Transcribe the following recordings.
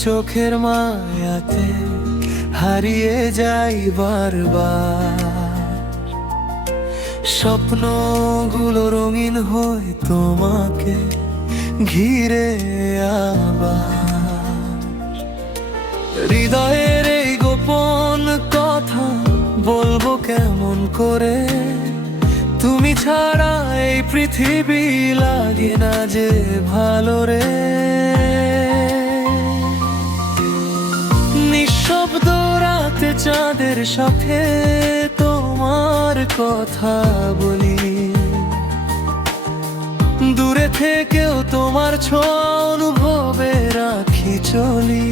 চোখের মায়াতে হারিয়ে যাই বারবার। স্বপ্নগুলো রঙিন হয় তোমাকে ঘিরে আবার। হৃদয়ের এই গোপন কথা বলবো কেমন করে, তুমি ছাড়া এই পৃথিবী লাগে না যে ভালো রে। নিঃশব্দ রাতে চাঁদের সাথে তোমার কথা বলি, দূরে থেকেও তোমার ছোঁয়া অনুভবে রাখি চলি।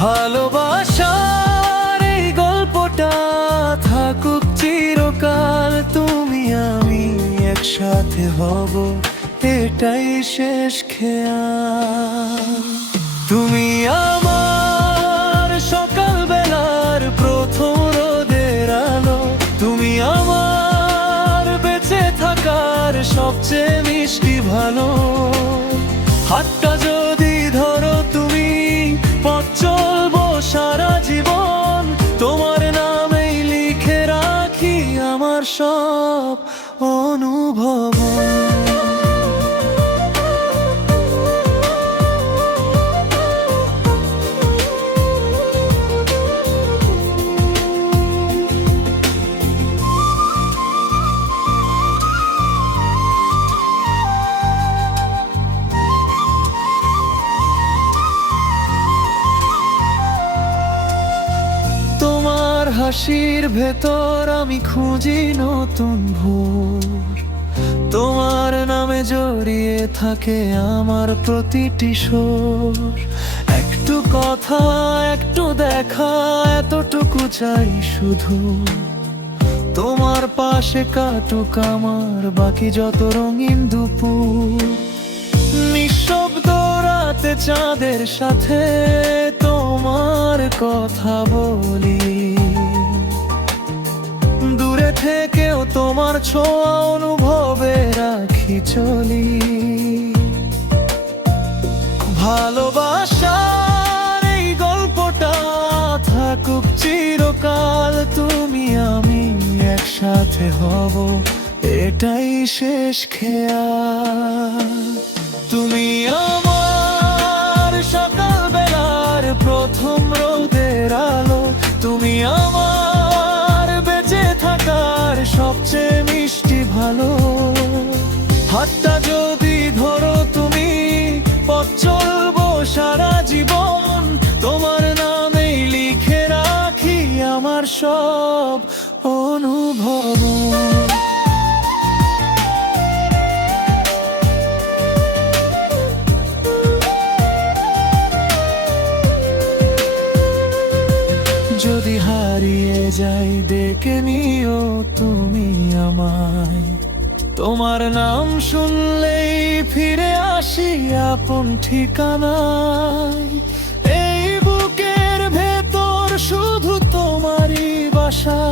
ভালোবাসার এই গল্পটা থাকুক চিরকাল, তুমি আমি একসাথে হব এটাই শেষ খেয়াল। তুমি আমার সকাল বেলার প্রথম রোদের আলো, তুমি আমার বেঁচে থাকার সবচেয়ে মিষ্টি ভালো। হাতটা যদি ধরো তুমি, পথ চলবো সারা জীবন, তোমার নামেই লিখে রাখি আমার সব অনুভব। হাসির ভেতর আমি খুঁজি নতুন ভোর, তোমার নামে জড়িয়ে থাকে আমার প্রতিটি সুর। একটু কথা একটু দেখা এতটুকু চাই শুধু, তোমার পাশে কাটুক আমার বাকি যত রঙিন দুপুর। নিঃশব্দ রাতে চাঁদের সাথে তোমার কথা বলি, দূরে থেকেও তোমার ছোঁয়া অনুভবে রাখি চলি। ভালোবাসার এই গল্পটা থাকুক চিরকাল, তুমি আমি একসাথে হব এটাই শেষ খেয়াল। তুমি আমার সকাল বেলার প্রথম রোদের আলো, তুমি আমার বেঁচে থাকার সবচেয়ে মিষ্টি ভালো। হাতটা যদি ধরো তুমি, পথ চলবো সারা জীবন, তোমার নামেই লিখে রাখি আমার সব অনুভব। যদি হারিয়ে যাই ডেকে নিও তুমি আমায়, তোমার নাম শুনলেই ফিরে আসি আপন ঠিকানায়। এই বুকের ভেতর শুধু তোমারই বাসা।